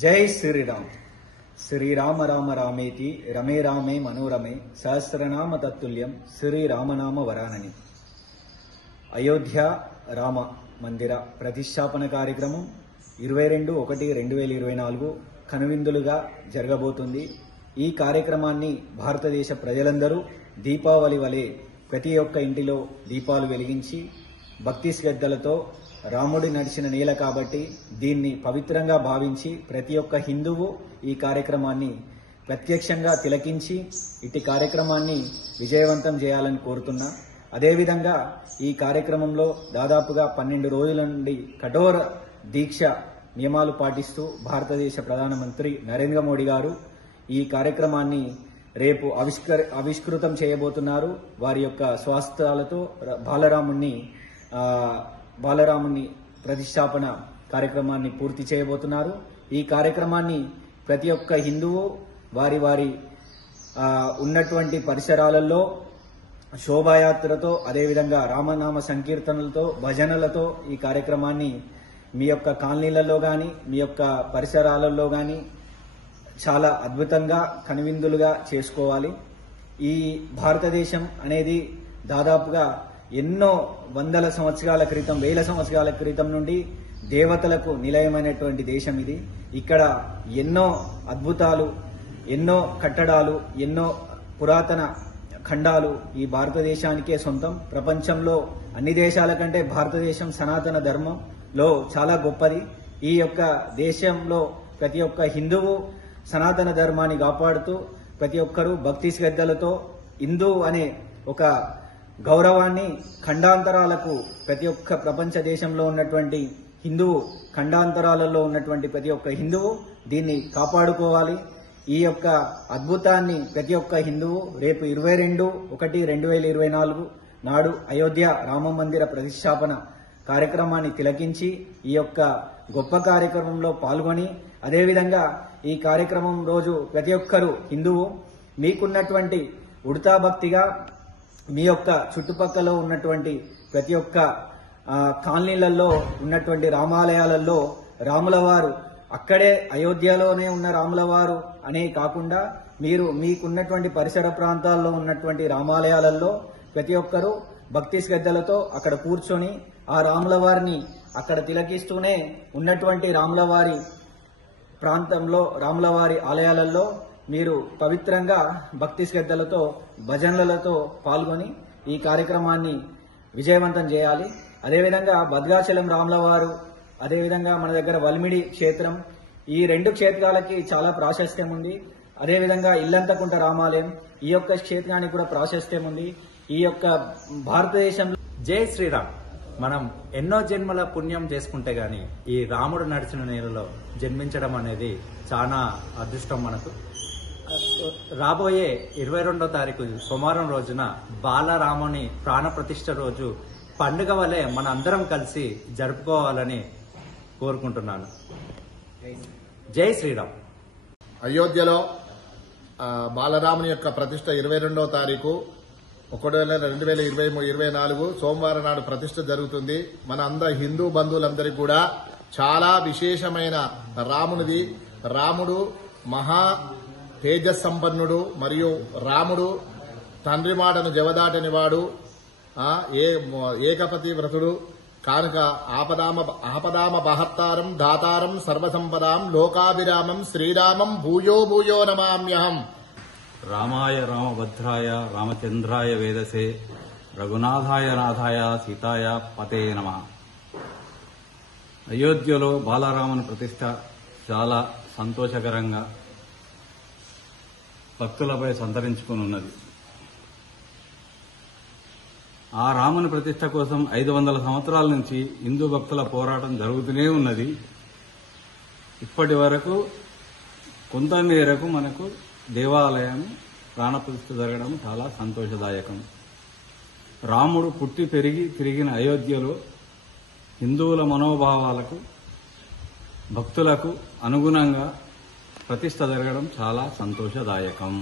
जय श्रीराम। श्रीराम राम रामेति रमे रामे मनोरमे सहस्रनाम तत्तुल्यं श्रीरामनाम वराननि। అయోధ్య రామ మందిర ప్రతిష్టాపన కార్యక్రమం 22/1/2024 కనువిందులుగా జరగబోతుంది. ఈ కార్యక్రమాన్ని భారతదేశ ప్రజలందరూ దీపావళి వలె ప్రతి ఒక్క ఇంటిలో దీపాలు వెలిగించి భక్తి శ్రద్ధలతో, రాముడి నడిచిన నేల కాబట్టి దీన్ని పవిత్రంగా భావించి ప్రతి ఒక్క హిందువు ఈ కార్యక్రమాన్ని ప్రత్యక్షంగా తిలకించి ఇట్టి కార్యక్రమాన్ని విజయవంతం చేయాలని కోరుతున్నా. అదేవిధంగా ఈ కార్యక్రమంలో దాదాపుగా 12 రోజుల నుండి కఠోర దీక్ష నియమాలు పాటిస్తూ భారతదేశ ప్రధానమంత్రి నరేంద్ర మోడీ గారు ఈ కార్యక్రమాన్ని రేపు ఆవిష్కృతం చేయబోతున్నారు. వారి యొక్క స్వాస్థ్యాలతో బాలరాముని ప్రతిష్టాపన కార్యక్రమాన్ని పూర్తి చేయబోతున్నారు. ఈ కార్యక్రమాన్ని ప్రతి ఒక్క హిందువు వారి వారి ఉన్నటువంటి పరిసరాలలో శోభాయాత్రతో, అదేవిధంగా రామనామ సంకీర్తనలతో, భజనలతో ఈ కార్యక్రమాన్ని మీ యొక్క కాలనీలలో కానీ మీ యొక్క పరిసరాలలో కానీ చాలా అద్భుతంగా కనువిందులుగా చేసుకోవాలి. ఈ భారతదేశం అనేది దాదాపుగా ఎన్నో వందల సంవత్సరాల క్రితం, వేల సంవత్సరాల క్రితం నుండి దేవతలకు నిలయమైనటువంటి దేశం ఇది. ఇక్కడ ఎన్నో అద్భుతాలు, ఎన్నో కట్టడాలు, ఎన్నో పురాతన ఖండాలు ఈ భారతదేశానికే సొంతం. ప్రపంచంలో అన్ని దేశాల కంటే భారతదేశం సనాతన ధర్మంలో చాలా గొప్పది. ఈ యొక్క దేశంలో ప్రతి ఒక్క హిందువు సనాతన ధర్మాన్ని కాపాడుతూ ప్రతి ఒక్కరూ భక్తి శ్రద్ధలతో హిందూ అనే ఒక గౌరవాన్ని ఖండాంతరాలకు, ప్రతి ఒక్క ప్రపంచ దేశంలో ఉన్నటువంటి హిందువు ఖండాంతరాలలో ఉన్నటువంటి ప్రతి ఒక్క హిందువు దీన్ని కాపాడుకోవాలి. ఈ యొక్క అద్భుతాన్ని ప్రతి ఒక్క హిందువు రేపు 22/1/2024 నాడు అయోధ్య రామ మందిర ప్రతిష్టాపన కార్యక్రమాన్ని తిలకించి ఈ యొక్క గొప్ప కార్యక్రమంలో పాల్గొని, అదేవిధంగా ఈ కార్యక్రమం రోజు ప్రతి ఒక్కరూ హిందువు మీకున్నటువంటి ఉడతా భక్తిగా మీ యొక్క చుట్టుపక్కల ఉన్నటువంటి ప్రతి ఒక్క కాలనీలలో ఉన్నటువంటి రామాలయాలలో రాముల వారు అక్కడే అయోధ్యలోనే ఉన్న రాముల వారు అనే కాకుండా మీరు మీకున్నటువంటి పరిసర ప్రాంతాల్లో ఉన్నటువంటి రామాలయాలలో ప్రతి ఒక్కరూ భక్తి శ్రద్ధలతో అక్కడ కూర్చొని ఆ రాముల వారిని అక్కడ తిలకిస్తూనే ఉన్నటువంటి రాముల వారి ప్రాంతంలో, రాముల వారి ఆలయాలలో మీరు పవిత్రంగా భక్తి శ్రద్ధలతో, భజనలతో పాల్గొని ఈ కార్యక్రమాన్ని విజయవంతం చేయాలి. అదేవిధంగా భద్రాచలం రాముల వారు, అదేవిధంగా మన దగ్గర వల్మిడి క్షేత్రం, ఈ 2 క్షేత్రాలకి చాలా ప్రాశస్త్యం ఉంది. అదేవిధంగా ఇల్లంతకుంట రామాలయం, ఈ యొక్క క్షేత్రానికి కూడా ప్రాశస్త్యం ఉంది. ఈ యొక్క భారతదేశంలో జై శ్రీరామ్. మనం ఎన్నో జన్మల పుణ్యం చేసుకుంటే గాని ఈ రాముడు నడిచిన నేలలో జన్మించడం అనేది చాలా అదృష్టం మనకు. రాబోయే 22వ తారీఖు సోమవారం రోజున బాలరాముని ప్రాణప్రతిష్ఠ రోజు పండుగ వలె మన అందరం కలిసి జరుపుకోవాలని కోరుకుంటున్నాను. జై శ్రీరామ్. అయోధ్యలో బాలరాముని యొక్క ప్రతిష్ట 22వ తారీఖు 1/2024 సోమవారం నాడు ప్రతిష్ట జరుగుతుంది. మన హిందూ బంధువులందరికీ కూడా చాలా విశేషమైన రామునిది. రాముడు మహా తేజస్సంపన్నుడు, మరియు రాముడు తండ్రి మాటను జవదాటని వాడు, ఏకపతి వ్రతుడు కానుక ఆపదామ బహత్తారం దాతారం సర్వసంపదాం లోకాభిరామం శ్రీరామం భూయో భూయో నమామ్యహం. రామాయ రామభద్రాయ రామచంద్రాయ వేదసే రఘునాథాయ నాథాయ సీతాయ పతే నమః. అయోధ్యలో బాలరాముని ప్రతిష్ట చాలా సంతోషకరంగా భక్తులపై సంతరించుకుని ఉన్నది. ఆ రాముని ప్రతిష్ట కోసం 500 సంవత్సరాల నుంచి హిందూ భక్తుల పోరాటం జరుగుతూనే ఉన్నది. ఇప్పటి వరకు కొంతమేరకు మనకు దేవాలయం ప్రాణప్రతిష్ఠ జరగడం చాలా సంతోషదాయకం. రాముడు పుట్టి తిరిగిన అయోధ్యలో హిందువుల మనోభావాలకు, భక్తులకు అనుగుణంగా ప్రతిష్ఠ జరగడం చాలా సంతోషదాయకం.